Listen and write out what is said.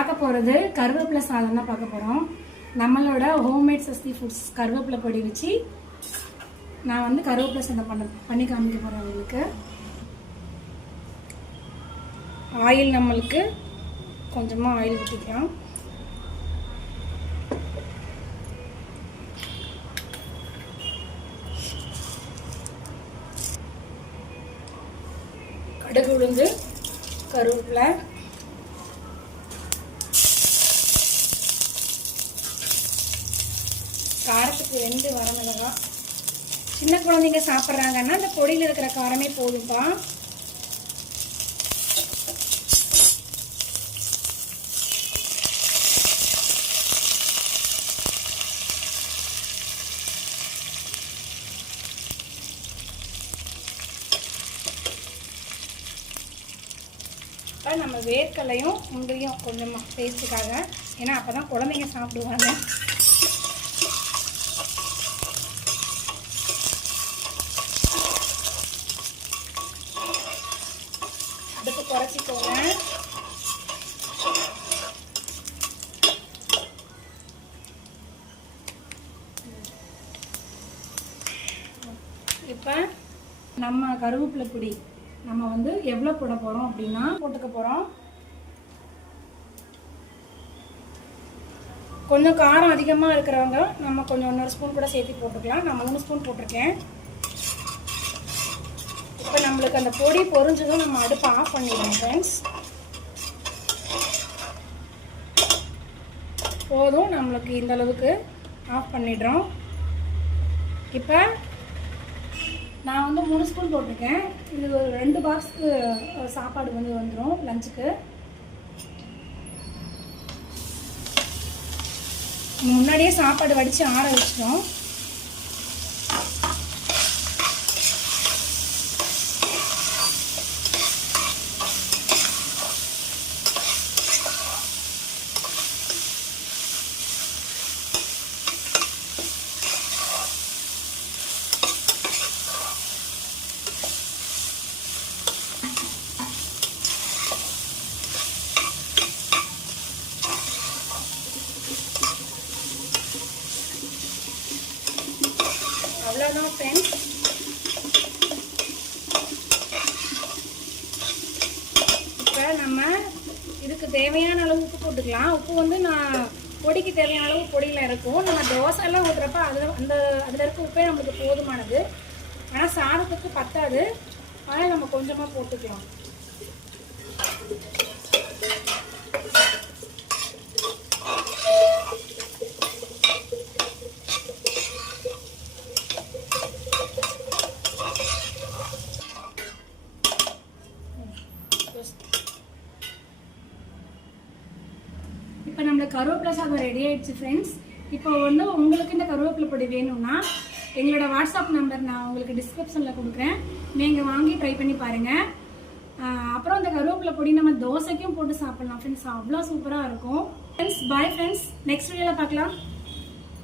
பார்க்க போகிறது கருவேப்பிலை சாதம் தான் பார்க்க போகிறோம். நம்மளோட ஹோம்மேட் சஸ்தி ஃபுட்ஸ் கருவேப்பிலை பொடி வச்சு நான் வந்து கருவேப்பிலை சாதம் பண்ணி காமிக்க போகிறேன். உங்களுக்கு ஆயில் நம்மளுக்கு கொஞ்சமாக ஆயில் ஊற்றிக்கலாம். கடுகு உளுந்து கருவேப்பிலை காரத்துக்கு 2 வரமிளகாய். சின்ன குழந்தைங்க சாப்பிட்றாங்கன்னா அந்த பொடியில் இருக்கிற காரமே போதும்பா. இப்போ நம்ம வேர்க்கடலையும் முந்திரியும் கொஞ்சமாக டேஸ்ட்டுக்காக, ஏன்னா அப்போ தான் குழந்தைங்க சாப்பிடுவாங்க. அடுப்பு குறைச்சிக்கோங்க. இப்போ நம்ம கருவேப்பிலை பொடி நம்ம வந்து எவ்வளோ போட போகிறோம் அப்படின்னா போட்டுக்க போகிறோம். கொஞ்சம் காரம் அதிகமாக இருக்கிறவங்க நம்ம கொஞ்சம் 1 ஸ்பூன் கூட சேர்த்து போட்டுக்கலாம். நான் 3 ஸ்பூன் போட்டிருக்கேன். இப்போ நம்மளுக்கு அந்த பொடி பொரிஞ்சதும் நம்ம அடுப்பை ஆஃப் பண்ணிடுவோம் ஃப்ரெண்ட்ஸ். போதும், நம்மளுக்கு இந்த அளவுக்கு ஆஃப் பண்ணிடுறோம். இப்போ நான் வந்து 3 ஸ்பூன் போட்டிருக்கேன். இது ஒரு 2 பாக்ஸ்க்கு சாப்பாடு வந்து வந்துடும் லஞ்சுக்கு. முன்னாடியே சாப்பாடு வடித்து ஆற வச்சிட்டோம். அவ்வளோதான் ஃப்ரெண்ட்ஸ். இப்போ நம்ம இதுக்கு தேவையான அளவு உப்பு போட்டுக்கலாம். உப்பு வந்து நான் பொடிக்கு தேவையான அளவு பொடியில் இருக்கும். நம்ம தோசைலாம் ஊற்றுறப்ப அதில் இருக்க உப்பே நம்மளுக்கு போதுமானது. ஆனால் சாதத்துக்கு பத்தாது, ஆனால் நம்ம கொஞ்சமாக போட்டுக்கலாம். இப்போ நம்மளுக்கு கருவேப்பிலை சாதம் ரெடி ஆயிடுச்சு ஃப்ரெண்ட்ஸ். இப்போ வந்து உங்களுக்கு இந்த கருவேப்பிலை பொடி வேணும்னா எங்களோட வாட்ஸ்அப் நம்பர் நான் உங்களுக்கு டிஸ்கிரிப்ஷனில் கொடுக்குறேன். நீங்கள் வாங்கி ட்ரை பண்ணி பாருங்கள். அப்புறம் இந்த கருவேப்பிலை பொடி நம்ம தோசைக்கும் போட்டு சாப்பிட்லாம் ஃப்ரெண்ட்ஸ். அவ்வளோ சூப்பராக இருக்கும் ஃப்ரெண்ட்ஸ். பாய் ஃப்ரெண்ட்ஸ், நெக்ஸ்ட் வீடியோவில் பார்க்கலாம்.